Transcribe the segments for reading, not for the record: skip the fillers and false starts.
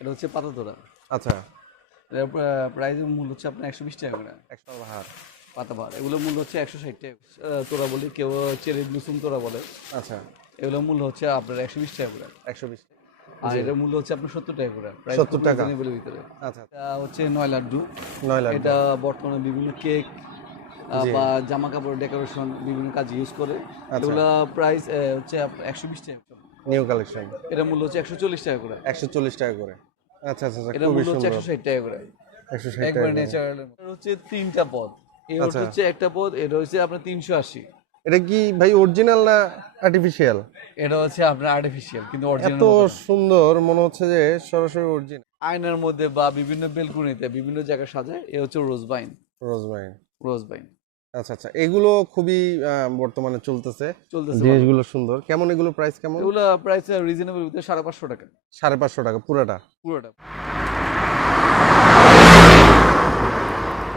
এটা হচ্ছে পাতা তোড়া। আচ্ছা। এটা প্রাইস মূল্য হচ্ছে আপনার 120 টাকা করে। 100 বাহার। পাতাবাহার এগুলোর মূল্য হচ্ছে 160 টাকা। তোড়া বলি, কেউ চেরি ব্লুসুম তোড়া বলে। আচ্ছা। এগুলোর মূল্য হচ্ছে আপনার 120 টাকা করে। 120। আর জি। এটার মূল্য হচ্ছে আপনার 70 টাকা করে। প্রাইস 70 খুব টাকা। রিজনেবলের ভিতরে। আচ্ছা। এটা হচ্ছে 9 লাড্ডু। 9 লাখ। এটা বর্তমানে বিভিন্ন কেক জি। বা জামা কাপড় ডেকোরেশন বিভিন্ন কাজে ইউজ করে। আচ্ছা। এগুলা প্রাইস হচ্ছে আপনার 120 টাকা। New collection. এটার মূল্য হচ্ছে 140 টাকা করে। 140 টাকা করে। আচ্ছা আচ্ছা আচ্ছা, এটার খুবই মূল্য হচ্ছে সুন্দর। 160 টাকা করে। 160 টাকা একবার করে। ন্যাচারাল হচ্ছে তিনটা পদ। এই আচ্ছা। হচ্ছে একটা পদ, এটা হচ্ছে আপনার 380। এটা কি ভাই অরিজিনাল না আর্টিফিশিয়াল? এটা হচ্ছে আপনার আর্টিফিশিয়াল, কিন্তু এত অরিজিনাল মতো না। সুন্দর মনে হচ্ছে যে সরাসরি অরিজিনাল। আয়নার মধ্যে বা বিভিন্ন বেলকুনিতে বিভিন্ন জায়গায় সাজায়। এ হচ্ছে রোজ বাইন। রোজ বাইন। রোজ বাইন আচ্ছা আচ্ছা, এগুলো খুবই বর্তমানে চলতেছে। চলতেছে ভালো। জিনিসগুলো সুন্দর। কেমন এগুলো প্রাইস কেমন? এগুলো প্রাইস রিজনেবল ভিতরে 550 টাকা 550 টাকা পুরাটা। পুরোটা।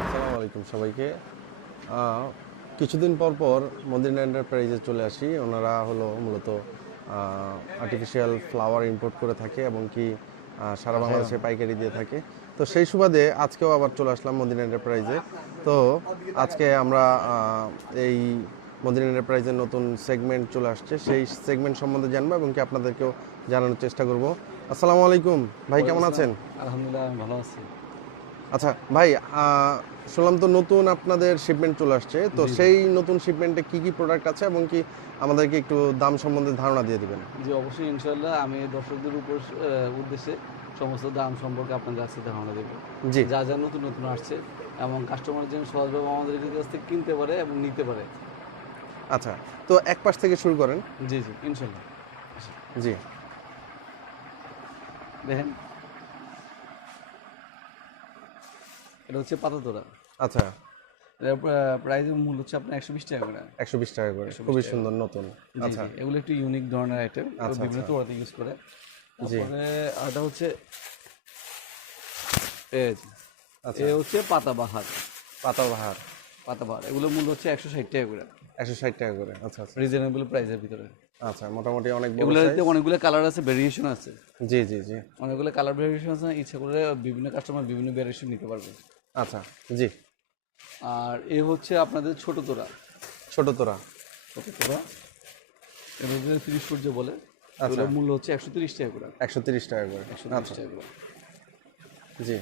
আসসালামু আলাইকুম সবাইকে। কিছুদিন পর পর মদিনা এন্টারপ্রাইজে চলে আসি। ওনারা হলো মূলত আর্টিফিশিয়াল ফ্লাওয়ার ইম্পোর্ট করে থাকে এবং কি সারা বাংলাদেশে পাইকারি দিয়ে থাকে। তো সেই সুবাদে আজকেও আবার চলে আসলাম মদিনা এন্টারপ্রাইজে। তো আজকে আমরা এই মদিনা এন্টারপ্রাইজের নতুন সেগমেন্ট চলে আসছে, সেই সেগমেন্ট সম্বন্ধে জানবো এবং কি আপনাদেরকেও জানানোর চেষ্টা করব। আসসালামু আলাইকুম ভাই, কেমন আছেন? আলহামদুলিল্লাহ, আমি ভালো আছি। আচ্ছা ভাই, শুনলাম তো নতুন আপনাদের শিপমেন্ট চলে আসছে, তো সেই নতুন শিপমেন্টে কি কি প্রোডাক্ট আছে এবং কি আমাদেরকে একটু দাম সম্বন্ধে ধারণা দিয়ে দিবেন। জি অবশ্যই, ইনশাল্লাহ আমি দর্শকদের উপর উদ্দেশ্যে সমস্ত দাম সম্পর্কে আপনাদের কাছে ধারণা দেবো। জি। যা যা নতুন নতুন আসছে এবং কাস্টমার যেন সহজভাবে আমাদের কাছ থেকে কিনতে পারে এবং নিতে পারে। আচ্ছা, তো এক পাশ থেকে শুরু করেন। জি জি, ইনশাল্লাহ। জি। দেখেন, এটা হচ্ছে পাতা তোড়া। আচ্ছা। এটা প্রাইস মূল্য হচ্ছে আপনার 120 টাকা করে। 120 টাকা করে, 120 খুবই টাকা সুন্দর নতুন। জি আচ্ছা। জি, এগুলো একটু ইউনিক ধরনের আইটেম, আচ্ছা, বিভিন্ন আচ্ছা। তোড়াতে ইউজ করে। জি। তারপরে আরটা হচ্ছে এই যে, আচ্ছা। এ হচ্ছে পাতাবাহার। পাতাবাহার। পাতাবাহার এগুলোর মূল্য হচ্ছে 160 টাকা করে। 160 টাকা করে। আচ্ছা আচ্ছা। রিজনেবল প্রাইসের ভিতরে। আচ্ছা, মোটামুটি অনেক বড় এগুলোতে সাইজ। অনেকগুলো কালার আছে, ভেরিয়েশন আছে। জি জি জি। অনেকগুলো কালার ভেরিয়েশন আছে, ইচ্ছা করলে বিভিন্ন কাস্টমার বিভিন্ন ভেরিয়েশন নিতে পারবে। আচ্ছা। জি। আর এ হচ্ছে আপনাদের ছোট তোড়া। ছোট তোরা। ছোট তোড়া এগুলো 30 সূর্য বলে। আচ্ছা। এগুলোর মূল্য হচ্ছে 130 টাকা করে। 130 টাকা করে। 130 আচ্ছা। টাকা করে। জি।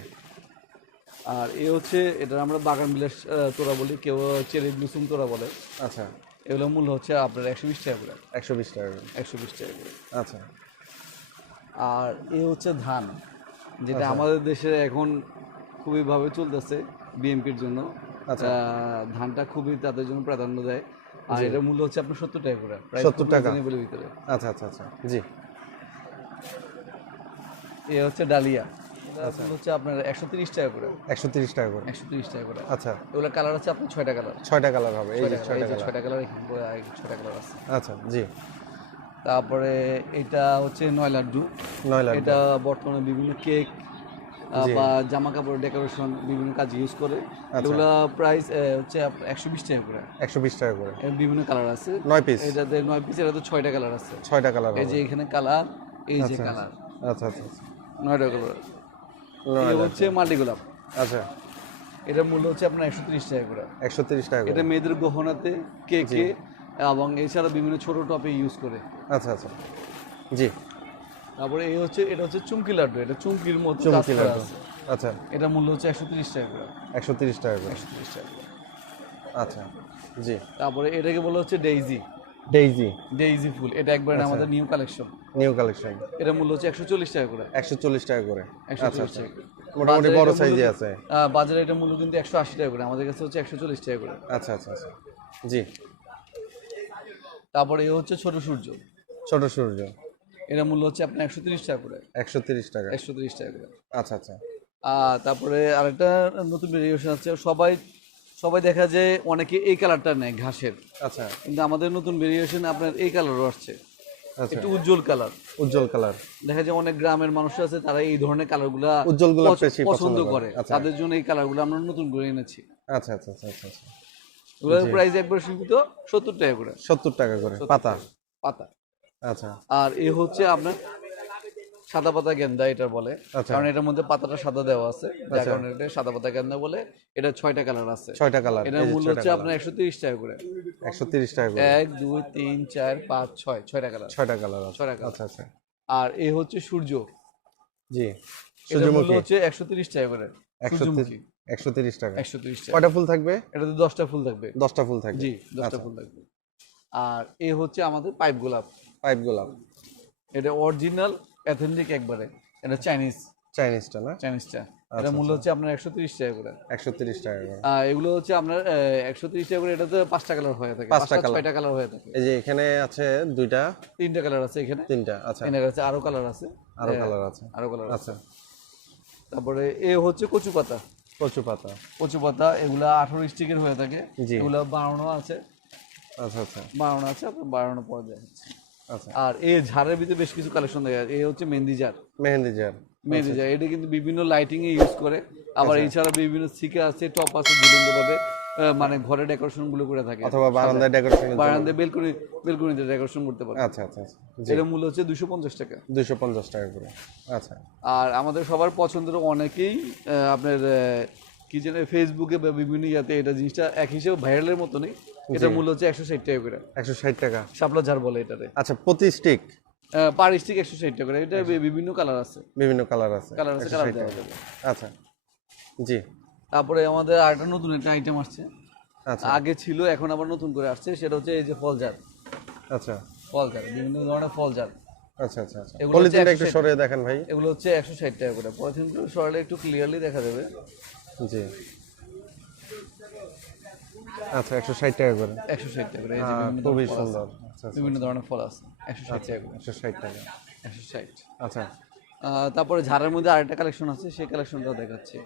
আর এ হচ্ছে, এটা আমরা বাগান বিলাস তোড়া বলি, কেউ চেরি ব্লুসুম তোড়া বলে। আচ্ছা। এগুলোর মূল্য হচ্ছে আপনার 120 টাকা করে। 120 টাকা করে। 120 টাকা করে। আচ্ছা। আর এ হচ্ছে ধান, যেটা আচ্ছা। আমাদের দেশে এখন খুবই ভাবে চলতেছে বিএনপির জন্য। আচ্ছা। ধানটা খুবই তাদের জন্য প্রাধান্য দেয়। আর জি। এটার মূল্য হচ্ছে আপনার 70 টাকা করে। প্রায় 70 টাকা। রিজনেবলের ভিতরে। আচ্ছা আচ্ছা আচ্ছা। জি। এ হচ্ছে ডালিয়া। এটার মূল্য হচ্ছে আপনার 130 টাকা করে। 130 টাকা করে। 130 টাকা করে। আচ্ছা। এগুলো কালার আছে আপনার 6টা কালার। 6টা কালার হবে, এই যে 6টা কালার, 6টা এই যে কালার। 6টা কালার, এখানে 6টা কালার আছে। আচ্ছা। জি। তারপরে এটা হচ্ছে 9 লাড্ডু। 9 লাখ। এটা বর্তমানে বিভিন্ন কেক জি। বা জামা কাপড় ডেকোরেশন বিভিন্ন কাজে ইউজ করে। আচ্ছা। এগুলা প্রাইস হচ্ছে আপনার 120 টাকা করে। 120 টাকা করে। এর বিভিন্ন কালার আছে। 9 পিস। এটাতে 9 পিস, এটাতে 6টা কালার আছে। 6টা কালার এই হবে। যে এখানে কালার, এই যে আচ্ছা কালার, আচ্ছা আচ্ছা আচ্ছা। 9টা কালার। 9 এই লাখ। হচ্ছে মাল্টি গোলাপ। আচ্ছা। এটার মূল্য হচ্ছে আপনার 130 টাকা করে। 130 টাকা করে। এটা মেয়েদের গহনাতে, কেকে এবং এছাড়া বিভিন্ন ছোট টপে ইউজ করে। আচ্ছা আচ্ছা। জি। তারপরে এই হচ্ছে, এটা হচ্ছে চুমকি লাড্ডু। এটা চুমকির মতো কাজ চুমকি করা লাড্ডু। আছে। আচ্ছা। এটা মূল্য হচ্ছে 130 টাকা করে। 130 টাকা করে। 130 টাকা করে। আচ্ছা। জি। তারপরে এটাকে বলা হচ্ছে ডেইজি। ডেইজি। ডেইজি ফুল, এটা একবার আমাদের নিউ কালেকশন। New collection. এটা মূল্য হচ্ছে 140 টাকা করে। 140 টাকা করে। আচ্ছা 140 আচ্ছা। টাকা করে। মোটামুটি বাজারে বড় এটা মূল্য সাইজে আছে। বাজারে এটা মূল্য কিন্তু 180 টাকা করে, আমাদের কাছে হচ্ছে 140 টাকা করে। আচ্ছা আচ্ছা আচ্ছা। জি। তারপরে এ হচ্ছে ছোট সূর্য। ছোট সূর্য। এর মূল্য হচ্ছে আপনার 130 টাকা করে। 130 টাকা। 130 টাকা করে। আচ্ছা আচ্ছা। তারপরে আরেকটা নতুন ভেরিয়েশন আছে। সবাই সবাই দেখা যায় অনেকে এই কালারটা নেয় ঘাসের, আচ্ছা কিন্তু আমাদের নতুন ভেরিয়েশন আপনার এই কালারও আসছে, আচ্ছা। একটু উজ্জ্বল কালার। উজ্জ্বল কালার। দেখা যায় অনেক গ্রামের মানুষ আছে, তারা এই ধরনের কালারগুলা উজ্জ্বল গোলাপ বেশি পছন্দ করে। আচ্ছা তাদের জন্য এই কালারগুলো আমরা নতুন করে এনেছি। আচ্ছা আচ্ছা আচ্ছা আচ্ছা আচ্ছা। এগুলোর প্রাইস একবার সীমিত 70 টাকা করে। 70 টাকা করে পাতা। পাতা। আচ্ছা। আর এ হচ্ছে আপনার সাদা পাতা গেন্দা এটা বলে, আচ্ছা। কারণ এটার মধ্যে পাতাটা সাদা দেওয়া আছে, যার কারণে এটা সাদা পাতা গেন্দা বলে। এটা 6টা কালার আছে। 6টা কালার, এটার মূল্য হচ্ছে আপনার 130 টাকা করে। 130 টাকা করে। 1 2 3 4 5 6 6টা কালার। 6টা কালার আছে। 6টা কালার। আচ্ছা আচ্ছা। আর এই হচ্ছে সূর্য, জি, এটার মূল্য সূর্যমুখী হচ্ছে 130 টাকা করে। সূর্যমুখী 130 টাকা। 130 টাকা। কয়টা ফুল থাকবে? এটাতে 10টা ফুল থাকবে। 10টা ফুল থাকবে। জি, 10টা ফুল থাকবে। আর এই হচ্ছে আমাদের পাইপ গোলাপ। পাইপ গোলাপ, এটা অরিজিনাল অথেন্টিক একবারে। এটা চাইনিজটা না? চাইনিজটা। এটা মূল্য হচ্ছে আপনার 130 টাকা করে। 130 টাকা করে। এগুলো হচ্ছে আপনার 130 টাকা করে। এটাতে 5টা কালার হয়ে থাকে, 5টা 6টা কালার হয়ে থাকে। এই যে এখানে আছে 2টা, 3টা কালার আছে এখানে। 3টা। আচ্ছা, এখানে আছে আরো কালার আছে। আরো কালার আছে। আরো কালার আছে। আচ্ছা, তারপরে এ হচ্ছে কচু পাতা। কচু পাতা, কচু পাতা এগুলা 18 স্টিকের হয়ে থাকে। জি। এগুলা 52 আছে। আচ্ছা আচ্ছা 52 আছে, আপনার 52 পাওয়া যায়। আচ্ছা। আর এই ঝাড়ের ভিতরে বেশ কিছু কালেকশন দেখা যায়। এই হচ্ছে মেহেন্দি ঝাড়। মেহেন্দি জার, মেহেন্দি ঝাড় এটা কিন্তু বিভিন্ন লাইটিং এ ইউজ করে। আবার এছাড়া বিভিন্ন সিকা আছে, টপ আছে, ঝুলন্ত মানে ঘরে ডেকোরেশন গুলো করে থাকে, অথবা বারান্দায় ডেকোরেশন। বারান্দায় বেলকনিতে ডেকোরেশন করতে পারে। আচ্ছা আচ্ছা আচ্ছা, জি। এর মূল্য হচ্ছে 250 টাকা। 250 টাকা করে। আচ্ছা, আর আমাদের সবার পছন্দের অনেকেই আপনার কি যেন ফেসবুকে বা বিভিন্ন ইয়াতে এটা জিনিসটা এক হিসেবে ভাইরালের মতো নেই। এটা মূল্য হচ্ছে 160 টাকা করে। 160 টাকা। শাপলা ঝাড় বলে এটাতে। আচ্ছা, প্রতি স্টিক পার স্টিক 160 টাকা করে। এটা বিভিন্ন কালার আছে। বিভিন্ন কালার আছে। কালার 160 দেওয়া টাকা। যাবে। আচ্ছা, জি। তারপরে আমাদের আরেকটা নতুন একটা আইটেম আসছে। আচ্ছা আগে ছিল, এখন আবার নতুন করে আসছে। সেটা হচ্ছে এই যে ফল ঝাড়। আচ্ছা ফল ঝাড়, বিভিন্ন ধরনের ফল ঝাড়। আচ্ছা আচ্ছা আচ্ছা। এগুলো হচ্ছে পলিথিনটা একটু 160 সরিয়ে দেখেন ভাই। এগুলো হচ্ছে 160 টাকা করে। পলিথিনগুলো সরালে একটু ক্লিয়ারলি দেখা যাবে। জি। আচ্ছা, 160 টাকা করে। 160 টাকা করে। এই যে বিভিন্ন খুবই ধরনের ফল আছে। সুন্দর। আচ্ছা আচ্ছা, বিভিন্ন ধরনের ফল আছে। 160 টাকা করে। 160 টাকা। 160। আচ্ছা তারপরে ঝাড়ের মধ্যে আরেকটা কালেকশন আছে, সেই কালেকশনটা দেখাচ্ছি।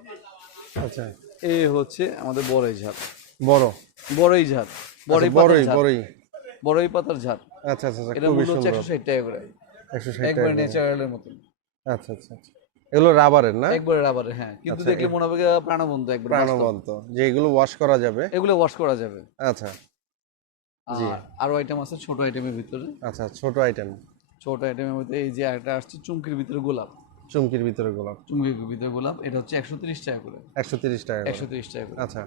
আচ্ছা। এই হচ্ছে আমাদের বড়ই ঝাড়। বড় বড়ই ঝাড়, বড়ই পাতার বড়ই ঝাড়। বড়ই। বড়ই পাতার ঝাড়। আচ্ছা আচ্ছা আচ্ছা, এটা খুবই মূল্য হচ্ছে সুন্দর। 160 টাকা করে। 160 টাকা একবারে করে। ন্যাচারালের মতো। আচ্ছা আচ্ছা আচ্ছা। এগুলো রাবারের না? একবারে রাবারের, হ্যাঁ। কিন্তু দেখলে মনে হবে প্রাণবন্ত, একবার বাস্তব। প্রাণবন্ত, যে এগুলো ওয়াশ করা যাবে। এগুলো ওয়াশ করা যাবে। আচ্ছা জি। আর আরো আইটেম আছে ছোট আইটেমের ভিতরে। আচ্ছা, ছোট আইটেম। ছোট আইটেমের মধ্যে এই যে একটা আসছে চুমকির ভিতরে গোলাপ। চুমকির ভিতরে গোলাপ, চুমকির ভিতরে গোলাপ, এটা হচ্ছে 130 টাকা করে। 130 টাকা করে। 130 টাকা করে। আচ্ছা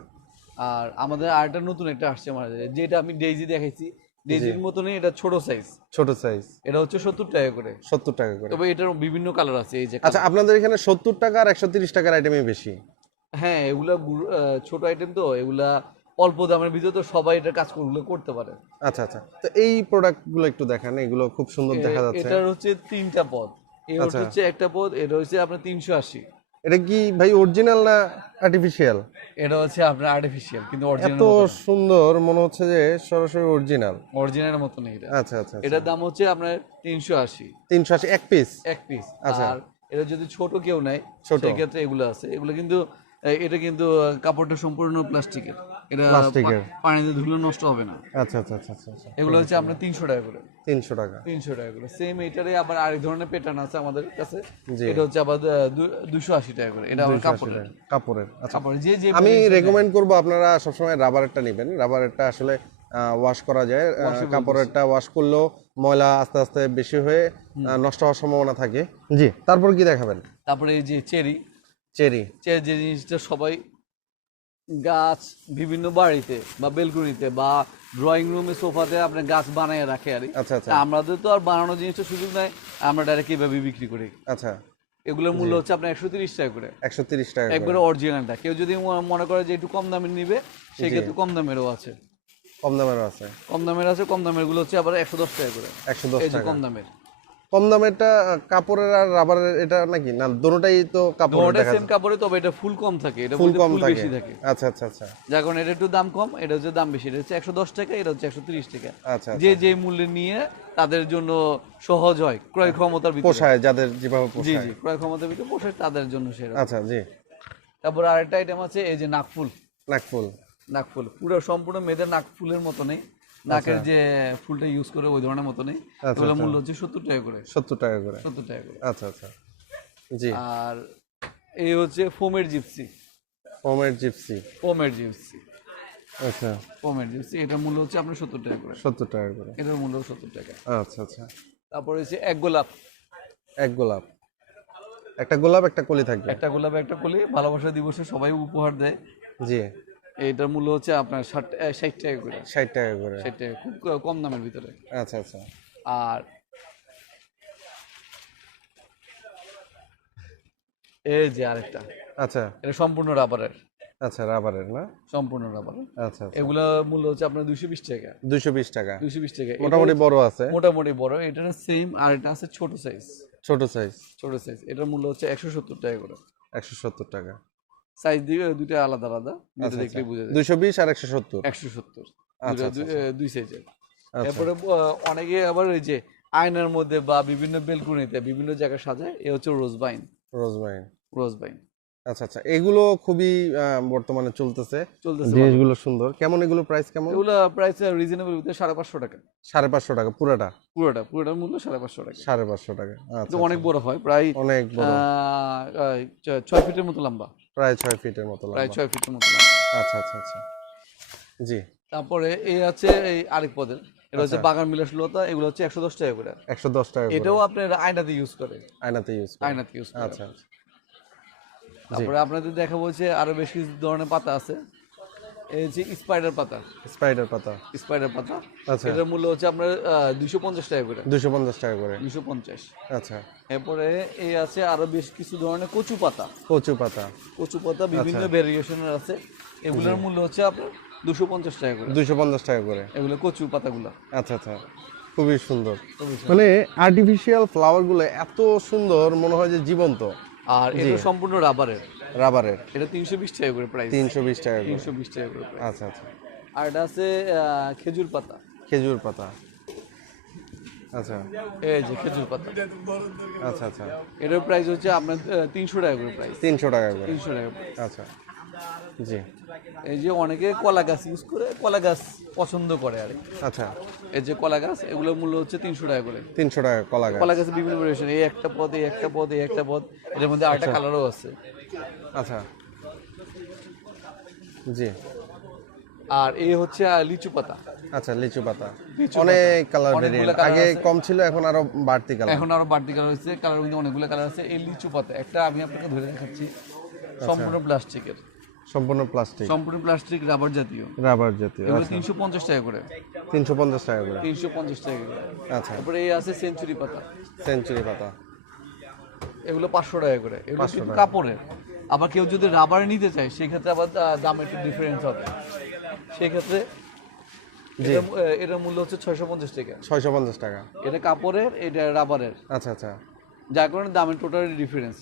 আর আমাদের আরেকটা নতুন একটা আসছে আমাদের, যেটা আমি ডেইজি দেখাইছি, ডেইজির মতনই এটা ছোট সাইজ। ছোট সাইজ, এটা হচ্ছে 70 টাকা করে। 70 টাকা করে। তবে এটার বিভিন্ন কালার আছে, এই যে আচ্ছা, আপনাদের এখানে 70 টাকা আর 130 টাকার আইটেমই বেশি? হ্যাঁ, এগুলা ছোট আইটেম তো, এগুলা অল্প দামের ভিতরে তো সবাই এটা কাজ করতে পারে। আচ্ছা আচ্ছা। তো এই প্রোডাক্টগুলো একটু দেখান, এগুলো খুব সুন্দর দেখা যাচ্ছে। এটার হচ্ছে 3টা পদ। এই হচ্ছে একটা পদ, এটা হচ্ছে আপনার 380। এটা কি ভাই অরিজিনাল না আর্টিফিশিয়াল? এটা হচ্ছে আপনার আর্টিফিশিয়াল, কিন্তু এত অরিজিনাল সুন্দর, মনে হচ্ছে যে সরাসরি অরিজিনাল। অরিজিনালের মতো নেই এটা। আচ্ছা আচ্ছা। এটার দাম হচ্ছে আপনার 380 380 এক পিস? এক পিস। আচ্ছা। আর এটা যদি ছোট কেউ নেয়, ছোট। সেক্ষেত্রে এগুলো আছে। এগুলো কিন্তু এটা কিন্তু কাপড়টা সম্পূর্ণ প্লাস্টিকের। এটা প্লাস্টিকের। পানিতে ধুলে নষ্ট হবে না। আচ্ছা আচ্ছা আচ্ছা আচ্ছা। এগুলো হচ্ছে আপনার 300 টাকা করে। 300 টাকা। 300 টাকা করে। সেম এটারে আবার আরেক ধরনের প্যাটার্ন আছে আমাদের কাছে। জি। এটা হচ্ছে আবার 280 টাকা করে। এটা আবার 280 কাপড়ের। টাকা। কাপড়ের। আচ্ছা, কাপড় যে যে আমি রেকমেন্ড করব আপনারা সবসময় রাবারেরটা নেবেন। রাবারেরটা আসলে ওয়াশ করা যায়। কাপড়েরটা ওয়াশ করলেও ময়লা আস্তে আস্তে বেশি হয়ে নষ্ট হওয়ার সম্ভাবনা থাকে। জি, তারপর কি দেখাবেন? তারপরে এই যে চেরি। চেরি। চেরি যে জিনিসটা সবাই গাছ বিভিন্ন বাড়িতে বা বেলকনিতে বা ড্রয়িং রুমে সোফাতে আপনার গাছ বানায় রাখে আর কি। আচ্ছা আচ্ছা আমাদের তো আর বানানোর জিনিসটা সুযোগ নাই, আমরা ডাইরেক্ট এইভাবে বিক্রি করি। আচ্ছা। এগুলোর মূল্য হচ্ছে আপনার 130 টাকা করে। 130 টাকা করে। একবারে অরিজিনালটা। কেউ যদি মনে করে যে একটু কম দামের নিবে, সেক্ষেত্রে কম দামেরও আছে। কম দামেরও আছে? কম দামের আছে। কম দামের গুলো হচ্ছে আবার 110 টাকা করে। 110 এই যে টাকা। কম দামের। কম দামেরটা কাপড়ের আর রাবারের এটা নাকি? না দুটোটাই তো কাপড়ের দুটোটা দেখা সেম যায়? কাপড়ে, তবে এটা ফুল কম থাকে, এটা ফুল মধ্যে কম ফুল থাকে। বেশি থাকে। আচ্ছা আচ্ছা আচ্ছা যার কারণে এটা একটু দাম কম, এটা হচ্ছে দাম বেশি। এটা হচ্ছে 110 টাকা, এটা হচ্ছে 130 টাকা। আচ্ছা। যে যে মূল্যে নিয়ে তাদের জন্য সহজ হয়, ক্রয় ক্ষমতার ভিতরে পোষায়, যাদের যেভাবে জি পোষায়। জি, ক্রয় ক্ষমতার ভিতরে পোষায় তাদের জন্য সেরা। আচ্ছা জি। তারপর আরেকটা আইটেম আছে এই যে নাকফুল। নাকফুল। নাকফুল পুরো সম্পূর্ণ মেয়েদের নাকফুলের মতো নেই, নাকের যে ফুলটা ইউজ করে ওই ধরনের মতো নেই। এগুলো মূল্য হচ্ছে 70 টাকা করে। 70 টাকা করে। 70 টাকা করে। আচ্ছা আচ্ছা জি। আর এই হচ্ছে ফোমের জিপসি। হোমের জিপসি। ফোমের জিপসি। আচ্ছা। ফোমের জিপসি, এটার মূল্য হচ্ছে আপনার 70 টাকা করে। 70 টাকা করে। এটার মূল্য 70 টাকা। আচ্ছা আচ্ছা। তারপরে হচ্ছে এক গোলাপ। এক গোলাপ। একটা গোলাপ একটা কলি থাকবে। একটা গোলাপ একটা কলি, ভালোবাসা দিবসে সবাই উপহার দেয়। জি। এইটার মূল্য হচ্ছে আপনার 60 টাকা করে। 60 টাকা করে। 60 টাকা, খুব কম দামের ভিতরে। আচ্ছা আচ্ছা। আর এই যে আরেকটা, আচ্ছা এটা সম্পূর্ণ রাবারের, আচ্ছা, রাবারের না? সম্পূর্ণ রাবারের। আচ্ছা আচ্ছা। এগুলা মূল্য হচ্ছে আপনার 220 টাকা। 220 টাকা। 220 টাকা মোটামুটি বড় আছে। মোটামুটি বড়। এটার সেম, আর এটা আছে ছোট সাইজ। ছোট সাইজ। ছোট সাইজ, এটার মূল্য হচ্ছে 170 টাকা করে। 170 টাকা। সাইজ দিয়ে দুইটা আলাদা আলাদা, আচ্ছা যেটা দেখলেই বোঝা যায়। 220 আর 170। 170 আচ্ছা, দুই সাইজের। আচ্ছা। এরপরে অনেকে আবার ওই যে আয়নার মধ্যে বা বিভিন্ন বেলকুনিতে বিভিন্ন জায়গায় সাজায়, এ হচ্ছে রোজবাইন। রোজমাইন। রোজবাইন আচ্ছা আচ্ছা, এগুলো খুবই বর্তমানে চলতেছে। চলতেছে। জিনিসগুলো সুন্দর। কেমন এগুলো প্রাইস কেমন? এগুলো প্রাইস রিজনেবল, ভিতরে 550 টাকা। 550 টাকা পুরাটা? পুরোটার মূল্য 550 টাকা। 550 টাকা। আচ্ছা। তো অনেক বড় হয়, প্রায় অনেক বড়। 6 ফিটের মতো লম্বা। প্রায় 6 ফিটের মতো প্রায় লম্বা। 6 ফিটের মতো লম্বা। আচ্ছা আচ্ছা আচ্ছা। জি। তারপরে এই আছে এই আরেক পদের, এটা হচ্ছে বাগান বিলাসলতা। এগুলো হচ্ছে 110 টাকা করে। 110 টাকা করে। এটাও আপনার আয়নাতে ইউজ করে। আয়নাতে ইউজ করে। আয়নাতে ইউজ করে। আচ্ছা আচ্ছা। তারপরে আপনাদের দেখাবো হচ্ছে আরো বেশ কিছু ধরনের পাতা আছে। এই যে স্পাইডার পাতা। স্পাইডার পাতা। স্পাইডার পাতা, আচ্ছা। এটার মূল্য হচ্ছে আপনার 250 টাকা করে। 250 টাকা করে। 250। আচ্ছা। এরপরে এই আছে আরো বেশ কিছু ধরনের কচু পাতা। কচু পাতা। কচু পাতা বিভিন্ন ভেরিয়েশনের আছে। এগুলোর মূল্য হচ্ছে আপনার 250 টাকা করে। 250 টাকা করে। এগুলো কচু পাতাগুলো। আচ্ছা আচ্ছা, খুবই সুন্দর। মানে আর্টিফিশিয়াল ফ্লাওয়ার গুলো এত সুন্দর, মনে হয় যে জীবন্ত। আর এটা সম্পূর্ণ রাবারের। রাবারের। এটা 320 টাকা করে প্রাইস। 320 টাকা করে। 320 টাকা করে price। আচ্ছা আচ্ছা। আর এটা আছে খেজুর পাতা। খেজুর পাতা। আচ্ছা এই যে খেজুর পাতা, আচ্ছা আচ্ছা। এটার প্রাইস হচ্ছে আপনার 300 টাকা করে প্রাইস। 300 টাকা করে। 300 টাকা price। আচ্ছা। জি। এই যে অনেকে কলা গাছ ইউজ করে, কলা গাছ পছন্দ করে আর কি। আচ্ছা। এই যে কলা গাছ, এগুলোর মূল্য হচ্ছে 300 টাকা করে। 300 টাকা কলা গাছ। কলা গাছের বিভিন্ন ভেরিয়েশন, এই একটা পদ, এই একটা পদ, এই একটা পদ, এর মধ্যে আরেকটা কালারও আছে। আচ্ছা। জি। আর এই হচ্ছে লিচু পাতা। আচ্ছা, লিচু পাতা। লিচু অনেক কালার অনেকগুলো ভেরিয়েন্ট। colour আগে আছে। কম ছিল, এখন আরো বাড়তি কালার। এখন আরো বাড়তি কালার হয়েছে, কালার মধ্যে অনেকগুলো কালার আছে। এই লিচু পাতা একটা আমি আপনাকে ধরে দেখাচ্ছি, সম্পূর্ণ প্লাস্টিকের। সম্পূর্ণ প্লাস্টিক। সম্পূর্ণ প্লাস্টিক, রাবার জাতীয়। রাবার জাতীয়। এগুলো আচ্ছা। 350 টাকা করে। 350 টাকা করে। 350 টাকা করে। আচ্ছা। তারপরে এই আছে সেঞ্চুরি পাতা। সেঞ্চুরি পাতা। এগুলো 500 টাকা করে। এগুলো 500 কিন্তু টাকা। কাপড়ের। আবার কেউ যদি রাবার নিতে চায়, সেক্ষেত্রে আবার দাম একটু ডিফারেন্স হবে। সেক্ষেত্রে এটার মূল্য হচ্ছে 650 টাকা। 650 টাকা। এটা কাপড়ের, এটা রাবারের, আচ্ছা আচ্ছা। যার কারণে দামের টোটালি ডিফারেন্স।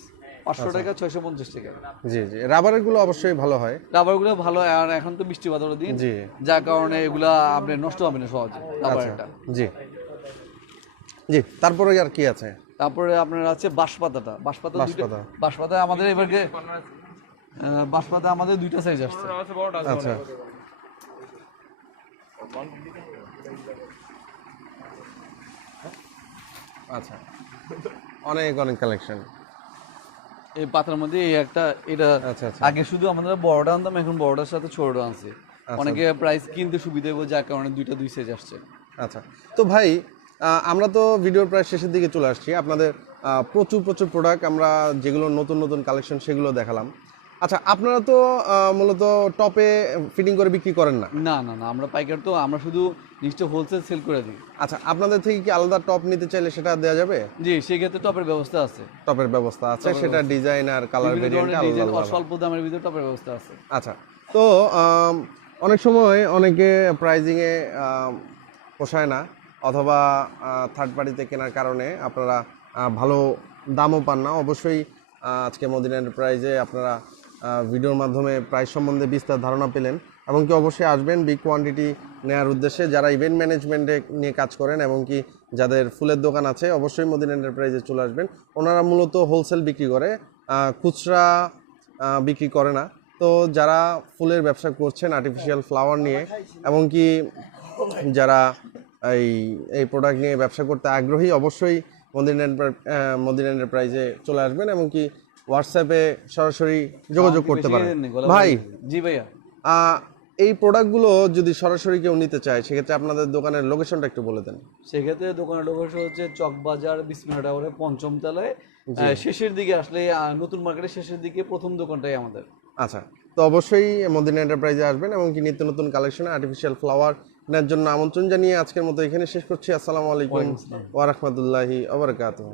500 টাকা, 650 টাকা। জি জি, রাবারের গুলো অবশ্যই ভালো হয়। রাবারগুলো ভালো, আর এখন তো বৃষ্টি বাদলের দিন, জি। যার কারণে এগুলা আপনার নষ্ট হবে না সহজে আচ্ছা। রাবারটা। জি জি, তারপরে আর কি আছে? তারপরে আপনার আছে বাঁশপাতাটা। বাঁশপাতা বাঁশপাতা। বাঁশপাতা আমাদের এবারকে বাঁশপাতা আমাদের দুইটা সাইজ আসছে। আচ্ছা। আচ্ছা, অনেক অনেক কালেকশন। এই পাতার মধ্যে এই একটা, এটা আচ্ছা আচ্ছা। আগে শুধু আমরা বড়টা আনতাম, এখন বড়টার সাথে ছোটটা আনছি। অনেকে প্রাইস কিনতে সুবিধা হবে, যার কারণে দুই সাইজ আসছে। আচ্ছা, তো ভাই আমরা তো ভিডিওর প্রায় শেষের দিকে চলে আসছি। আপনাদের প্রচুর প্রচুর প্রোডাক্ট, আমরা যেগুলো নতুন নতুন কালেকশন সেগুলো দেখালাম। আচ্ছা, আপনারা তো মূলত টপে ফিটিং করে বিক্রি করেন না? না না না, আমরা পাইকার, তো আমরা শুধু জিনিসটা হোলসেল সেল করে দিই। আচ্ছা, আপনাদের থেকে কি আলাদা টপ নিতে চাইলে সেটা দেওয়া যাবে? জি, সেক্ষেত্রে টপের ব্যবস্থা আছে। টপের ব্যবস্থা আছে, সেটা ডিজাইন আর কালার বিভিন্ন ভেরিয়েন্ট ধরনের ডিজাইন, আলাদা। স্বল্প দামের ভিতরে টপের ব্যবস্থা আছে। আচ্ছা, তো অনেক সময় অনেকে প্রাইজিংয়ে পোষায় না, অথবা থার্ড পার্টিতে কেনার কারণে আপনারা ভালো দামও পান না। অবশ্যই আজকে মদিনা এন্টারপ্রাইজে আপনারা ভিডিওর মাধ্যমে প্রাইস সম্বন্ধে বিস্তার ধারণা পেলেন, এবং কি অবশ্যই আসবেন বিগ কোয়ান্টিটি নেওয়ার উদ্দেশ্যে। যারা ইভেন্ট ম্যানেজমেন্টে নিয়ে কাজ করেন এবং কি যাদের ফুলের দোকান আছে, অবশ্যই মদিনা এন্টারপ্রাইজে চলে আসবেন। ওনারা মূলত হোলসেল বিক্রি করে, খুচরা বিক্রি করে না। তো যারা ফুলের ব্যবসা করছেন আর্টিফিশিয়াল ফ্লাওয়ার নিয়ে, এবং কি যারা এই প্রোডাক্ট নিয়ে ব্যবসা করতে আগ্রহী, অবশ্যই মদিনা এন্টারপ্রাইজে চলে আসবেন, এবং কি হোয়াটসঅ্যাপে সরাসরি যোগাযোগ করতে পারেন। ভাই, জি ভাইয়া, এই প্রোডাক্টগুলো যদি সরাসরি কেউ নিতে চায়, সেক্ষেত্রে আপনাদের দোকানের লোকেশনটা একটু বলে দেন। সেক্ষেত্রে দোকানের লোকেশন হচ্ছে চকবাজার বিসমিল্লাহ টাওয়ারে ৫ম তলায় শেষের দিকে আসলে নতুন মার্কেটের শেষের দিকে প্রথম দোকানটাই আমাদের। আচ্ছা, তো অবশ্যই মদিনা এন্টারপ্রাইজে আসবেন এবং কি নিত্য নতুন কালেকশনে আর্টিফিশিয়াল ফ্লাওয়ার নেওয়ার জন্য আমন্ত্রণ জানিয়ে আজকের মতো এখানে শেষ করছি। আসসালামু আলাইকুম ওয়া রাহমাতুল্লাহি ওয়া বারাকাতুহু।